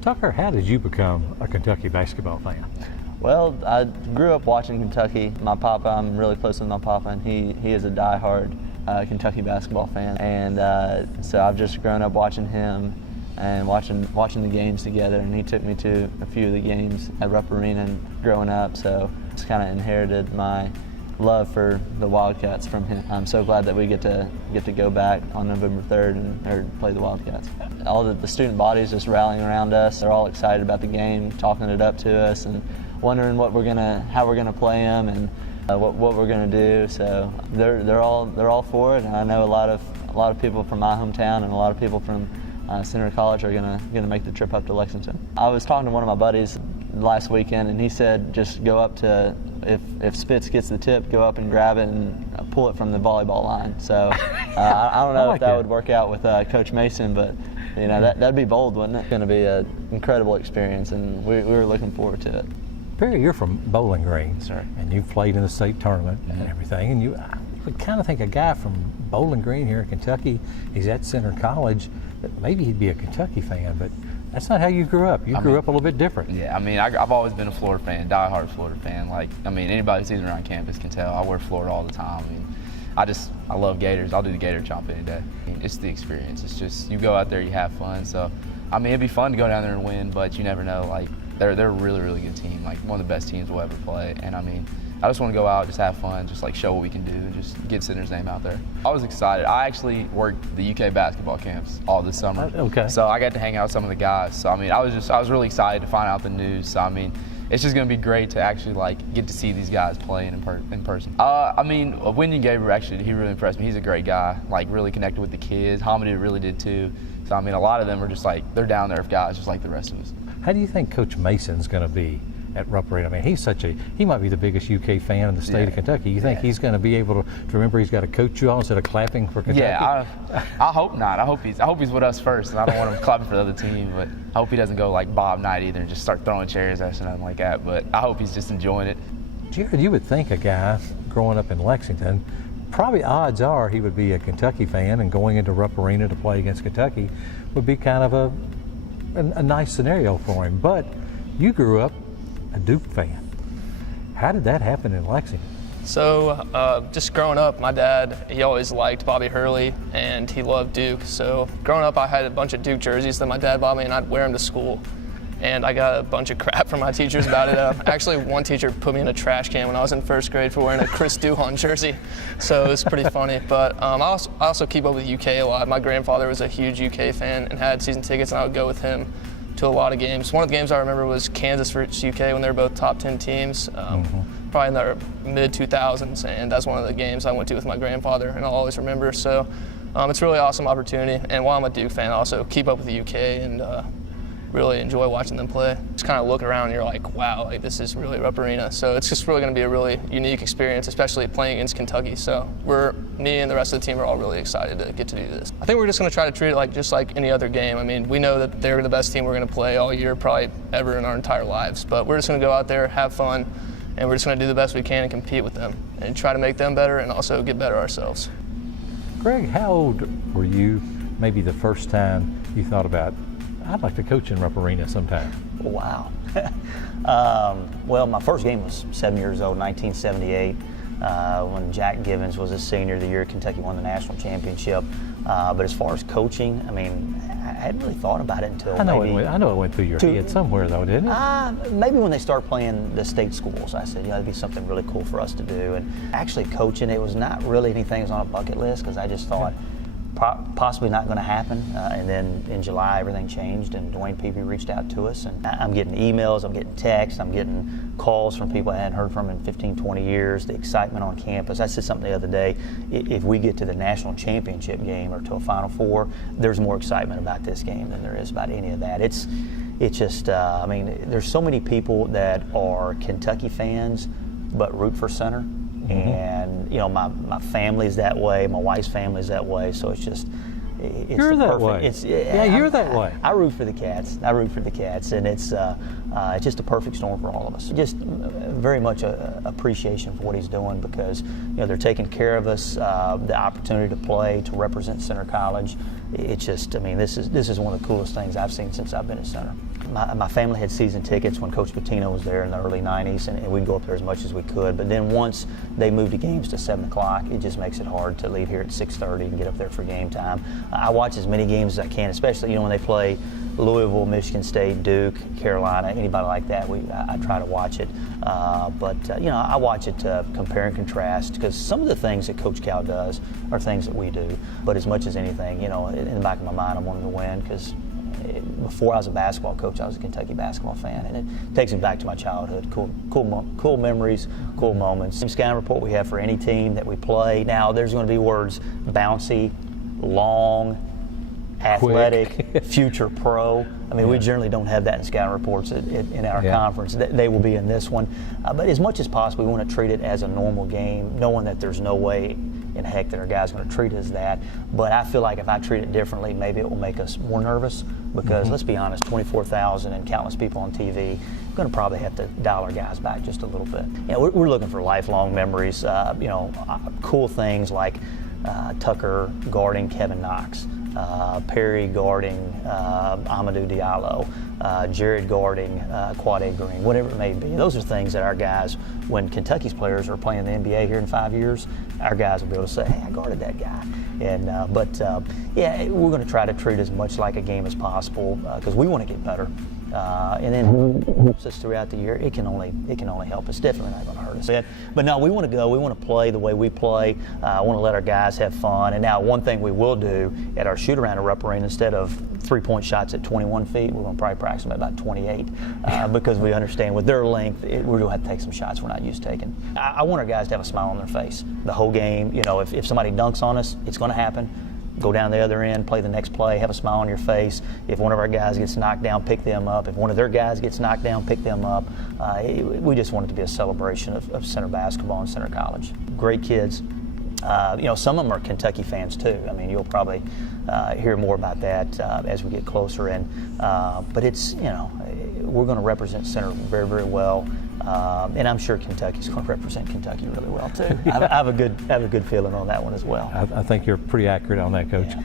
Tucker, how did you become a Kentucky basketball fan? Well, I grew up watching Kentucky. My papa, I'm really close with my papa, and he is a diehard Kentucky basketball fan. And so I've just grown up watching him and watching the games together. And he took me to a few of the games at Rupp Arena growing up. So it's kind of inherited my love for the Wildcats from him. I'm so glad that we get to go back on November 3rd and play the Wildcats. All the student bodies just rallying around us. They're all excited about the game, talking it up to us, and wondering how we're gonna play them and what we're gonna do. So they're all for it, and I know a lot of people from my hometown and a lot of people from Senator College are gonna make the trip up to Lexington. I was talking to one of my buddies last weekend, and he said just go up to, if Spitz gets the tip, go up and grab it and pull it from the volleyball line. So I don't know if that would work out with Coach Mason, but you know that'd be bold, wouldn't it? It's going to be an incredible experience, and we were looking forward to it. Perry, you're from Bowling Green, sir, and you've played in the state tournament and everything, and you would kind of think a guy from Bowling Green here in Kentucky, he's at Senator College, that maybe he'd be a Kentucky fan, but that's not how you grew up. You grew up a little bit different. Yeah, I mean, I've always been a Florida fan, diehard Florida fan. Anybody who sees me around campus can tell I wear Florida all the time. I mean, I love Gators. I'll do the Gator chomp any day. I mean, it's the experience. It's just, you go out there, you have fun. So, I mean, it'd be fun to go down there and win, but you never know. Like, they're a really, really good team. Like, one of the best teams we'll ever play. And I mean, I just want to go out, just have fun, just like show what we can do, and just get Senator's name out there. I was excited. I actually worked the UK basketball camps all this summer. Okay. So I got to hang out with some of the guys. So I mean, I was really excited to find out the news. So I mean, it's just going to be great to actually get to see these guys playing in person. I mean, Wyndon Gabriel, actually, he really impressed me. He's a great guy, really connected with the kids. Hamidou really did too. So I mean, a lot of them are just they're down there with guys just like the rest of us. How do you think Coach Mason's going to be at Rupp Arena? I mean, he might be the biggest UK fan in the state of Kentucky. You think he's going to be able to remember he's got to coach you all instead of clapping for Kentucky? Yeah, I hope not. I hope he's with us first, and I don't want him clapping for the other team. But I hope he doesn't go like Bob Knight either and just start throwing chairs at us or nothing like that. But I hope he's just enjoying it. Jared, you would think a guy growing up in Lexington, probably odds are he would be a Kentucky fan, and going into Rupp Arena to play against Kentucky would be kind of a nice scenario for him. But you grew up a Duke fan. How did that happen in Lexington? So just growing up, my dad, he always liked Bobby Hurley, and he loved Duke. So growing up, I had a bunch of Duke jerseys that my dad bought me, and I'd wear them to school. And I got a bunch of crap from my teachers about it. Actually, one teacher put me in a trash can when I was in first grade for wearing a Chris Duhon jersey. So it was pretty funny. But I also keep up with UK a lot. My grandfather was a huge UK fan and had season tickets, and I would go with him to a lot of games. One of the games I remember was Kansas versus UK when they were both top 10 teams, probably in the mid-2000s, and that's one of the games I went to with my grandfather, and I'll always remember. So it's a really awesome opportunity, and while I'm a Duke fan, I also keep up with the UK and really enjoy watching them play. Just kind of look around and you're like, wow, this is really Rupp Arena. So it's just really going to be a really unique experience, especially playing against Kentucky. So me and the rest of the team are all really excited to get to do this. I think we're just going to try to treat it just like any other game. I mean, we know that they're the best team we're going to play all year, probably ever in our entire lives. But we're just going to go out there, have fun, and we're just going to do the best we can and compete with them and try to make them better and also get better ourselves. Greg, how old were you maybe the first time you thought about, I'd like to coach in Rupp Arena sometime? Wow. Well, my first game was 7 years old, 1978, when Jack Givens was a senior the year Kentucky won the national championship. But as far as coaching, I mean, I hadn't really thought about it until I know it went through your head somewhere, though, didn't it? Maybe when they start playing the state schools, I said, that'd be something really cool for us to do. And actually coaching, it was not really anything that was on a bucket list, because I just thought, possibly not going to happen. And then in July, everything changed, and Dwayne Peavy reached out to us. And I'm getting emails, I'm getting texts, I'm getting calls from people I hadn't heard from in 15, 20 years, the excitement on campus. I said something the other day, if we get to the national championship game or to a Final Four, there's more excitement about this game than there is about any of that. It's just, I mean, there's so many people that are Kentucky fans but root for Center. And my family's that way, my wife's family's that way, so it's just you're that way. You're that way. I root for the Cats. And it's just a perfect storm for all of us. Just very much a appreciation for what he's doing, because they're taking care of us, the opportunity to play, to represent Center College. It's just, I mean, this is one of the coolest things I've seen since I've been at Center. My family had season tickets when Coach Pitino was there in the early 90s, and we'd go up there as much as we could. But then once they moved the games to 7 o'clock, it just makes it hard to leave here at 6:30 and get up there for game time. I watch as many games as I can, especially when they play Louisville, Michigan State, Duke, Carolina, anybody like that. I try to watch it. I watch it to compare and contrast, because some of the things that Coach Cal does are things that we do. But as much as anything, in the back of my mind, I wanted to win, because before I was a basketball coach, I was a Kentucky basketball fan, and it takes me back to my childhood. Cool memories, cool moments. The scouting report we have for any team that we play. Now, there's going to be words: bouncy, long, athletic, future pro. I mean, we generally don't have that in scouting reports in our conference. They will be in this one. But as much as possible, we want to treat it as a normal game, knowing that there's no way in heck that our guys are going to treat it as that. But I feel like if I treat it differently, maybe it will make us more nervous, because let's be honest, 24,000 and countless people on TV, we're going to probably have to dial our guys back just a little bit. We're looking for lifelong memories, cool things like Tucker guarding Kevin Knox, Perry guarding Amadou Diallo, Jared guarding Quade Green, whatever it may be. Those are things that our guys, when Kentucky's players are playing the NBA here in 5 years, our guys will be able to say, hey, I guarded that guy. And we're going to try to treat it as much like a game as possible, because we want to get better. And then helps us throughout the year. It can only help us. Definitely not going to hurt us. But no, we want to go. We want to play the way we play. I want to let our guys have fun. And now, one thing we will do at our shoot around at Rupp Arena, instead of 3-point shots at 21 feet, we're going to probably practice them at about 28, because we understand with their length, we're going to have to take some shots we're not used to taking. I want our guys to have a smile on their face the whole game. If somebody dunks on us, it's going to happen. Go down the other end, play the next play, have a smile on your face. If one of our guys gets knocked down, pick them up. If one of their guys gets knocked down, pick them up. We just want it to be a celebration of Center basketball and Center College. Great kids. Some of them are Kentucky fans too. I mean, you'll probably hear more about that as we get closer in. But it's, we're going to represent Center very, very well. And I'm sure Kentucky's going to represent Kentucky really well too. I have a good feeling on that one as well. I think you're pretty accurate on that, Coach. Yeah.